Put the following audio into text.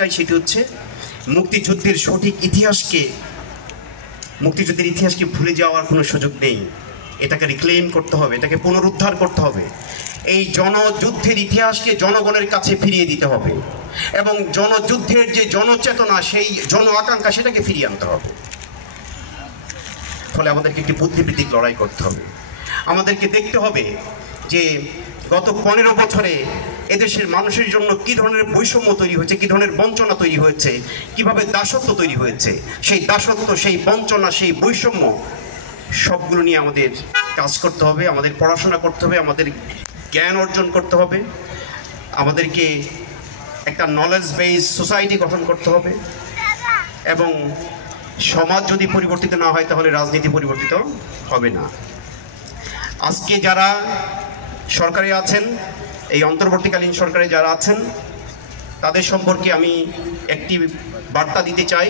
চাই সেটি হচ্ছে মুক্তিযুদ্ধের সঠিক ইতিহাসকে, মুক্তিযুদ্ধের ইতিহাসকে ভুলে যাওয়ার কোনো সুযোগ নেই। এটাকে রিক্লেম করতে হবে, এটাকে পুনরুদ্ধার করতে হবে। এই জনযুদ্ধের ইতিহাসকে জনগণের কাছে ফিরিয়ে দিতে হবে এবং জনযুদ্ধের যে জনচেতনা, সেই জন আকাঙ্ক্ষা, সেটাকে ফিরিয়ে আনতে হবে। ফলে আমাদেরকে একটি বুদ্ধিবৃত্তিক লড়াই করতে হবে। আমাদেরকে দেখতে হবে যে গত 15 বছরে এদেশের মানুষের জন্য কী ধরনের বৈষম্য তৈরি হয়েছে, কী ধরনের বঞ্চনা তৈরি হয়েছে, কিভাবে দাসত্ব তৈরি হয়েছে। সেই দাসত্ব, সেই বঞ্চনা, সেই বৈষম্য সবগুলো নিয়ে আমাদের কাজ করতে হবে, আমাদের পড়াশোনা করতে হবে, আমাদের জ্ঞান অর্জন করতে হবে, আমাদেরকে একটা নলেজ বেস সোসাইটি গঠন করতে হবে। এবং সমাজ যদি পরিবর্তিত না হয় তাহলে রাজনীতি পরিবর্তিত হবে না। আজকে যারা সরকারে আছেন, এই অন্তর্বর্তীকালীন সরকারে যারা আছেন, তাদের সম্পর্কে আমি একটি বার্তা দিতে চাই।